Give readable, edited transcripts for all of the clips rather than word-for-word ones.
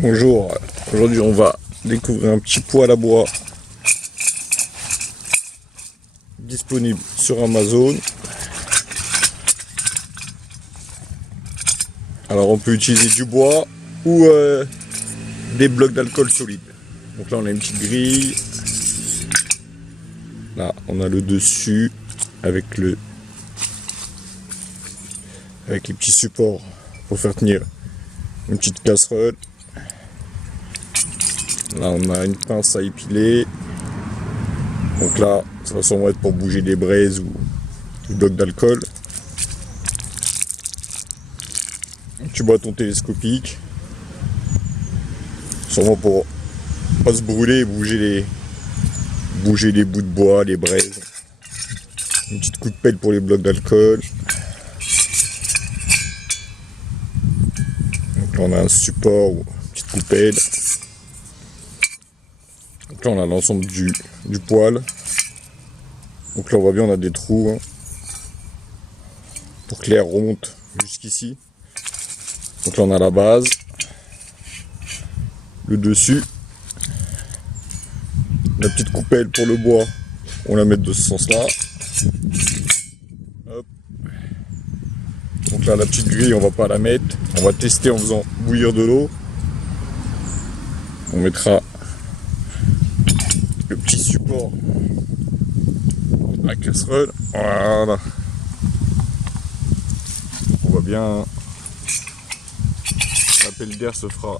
Bonjour, aujourd'hui on va découvrir un petit poêle à bois disponible sur Amazon. Alors on peut utiliser du bois ou des blocs d'alcool solide. Donc là on a une petite grille. Là on a le dessus avec les petits supports pour faire tenir une petite casserole. Là on a une pince à épiler. Donc là ça va sûrement être pour bouger des braises ou des blocs d'alcool. Un petit bâton télescopique. Sûrement pour pas se brûler et bouger les bouts de bois, les braises. Une petite coup de pelle pour les blocs d'alcool. Donc là on a un support ou une petite coupelle. Donc là on a l'ensemble du poêle. Donc là on voit bien on a des trous pour que l'air remonte jusqu'ici. Donc là on a la base, le dessus, la petite coupelle pour le bois, on la met de ce sens là. Hop. Donc là la petite grille on va pas la mettre, on va tester en faisant bouillir de l'eau. On mettra le petit support, la casserole, voilà. On voit bien, l'appel d'air se fera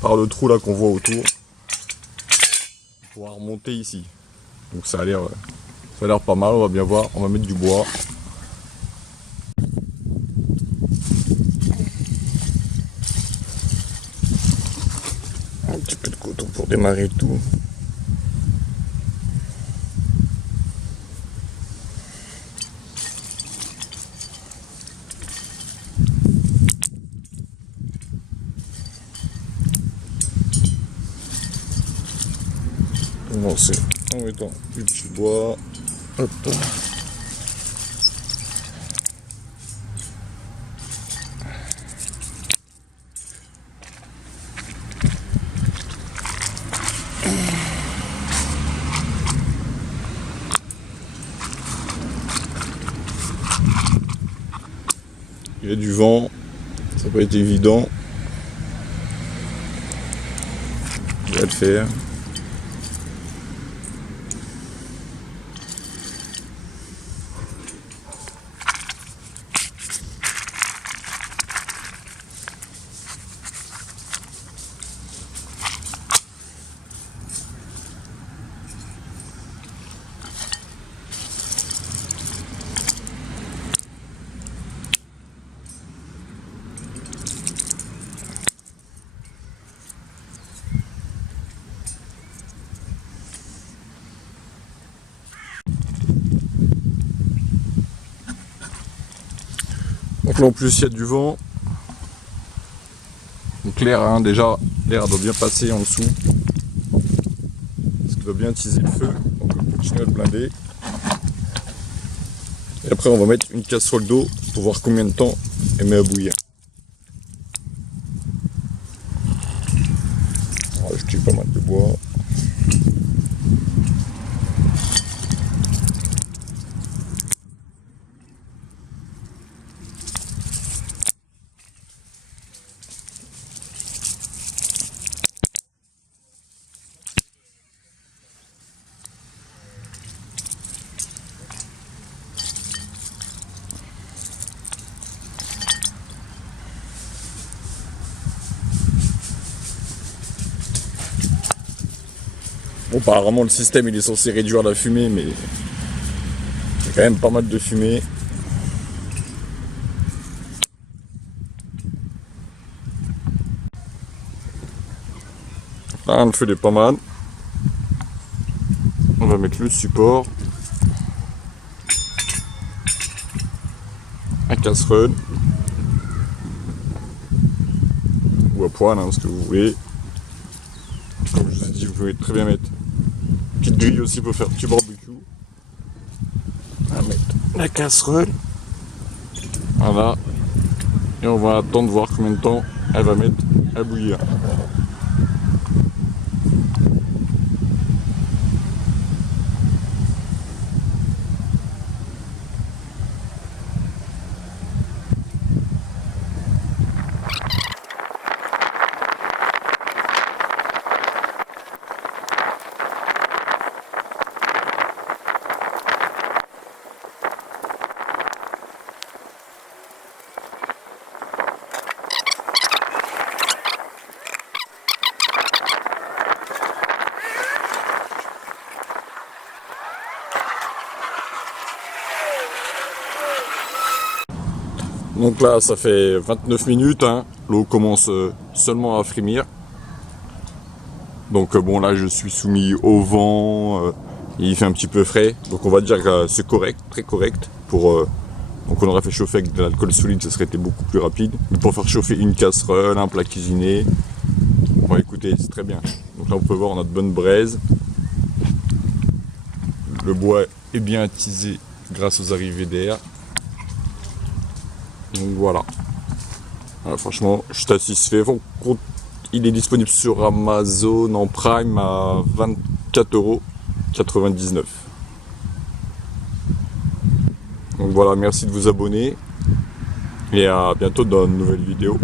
par le trou là qu'on voit autour. On pourra remonter ici. Donc ça a l'air pas mal, on va bien voir, on va mettre du bois. Un petit peu de coton pour démarrer le tout. Commencer en mettant du petit bois. Hop. Il y a du vent, ça peut être évident. Je vais le faire. Donc là en plus il y a du vent. Donc l'air, déjà, l'air doit bien passer en dessous. Parce qu'il doit bien utiliser le feu. Donc on continue à le blinder. Et après on va mettre une casserole d'eau pour voir combien de temps elle met à bouillir. On va rajouter pas mal de bois. Bon, apparemment le système il est censé réduire la fumée, mais il y a quand même pas mal de fumée. Là le feu est pas mal. On va mettre le support, la casserole ou à poêle, ce que vous voulez. Comme je vous ai dit, vous pouvez très bien mettre une petite grille aussi pour faire petit barbecue. On va mettre la casserole. Voilà. Et on va attendre voir combien de temps elle va mettre à bouillir. Donc là, ça fait 29 minutes, hein. L'eau commence seulement à frémir. Donc bon, là je suis soumis au vent, il fait un petit peu frais, donc on va dire que c'est correct, très correct. Donc on aurait fait chauffer avec de l'alcool solide, ça serait été beaucoup plus rapide. Mais pour faire chauffer une casserole, un plat cuisiné, bon écoutez, c'est très bien. Donc là on peut voir, on a de bonnes braises. Le bois est bien attisé grâce aux arrivées d'air. Donc voilà. Franchement, je suis satisfait. Il est disponible sur Amazon en Prime à 24,99 €. Donc voilà, merci de vous abonner et à bientôt dans une nouvelle vidéo.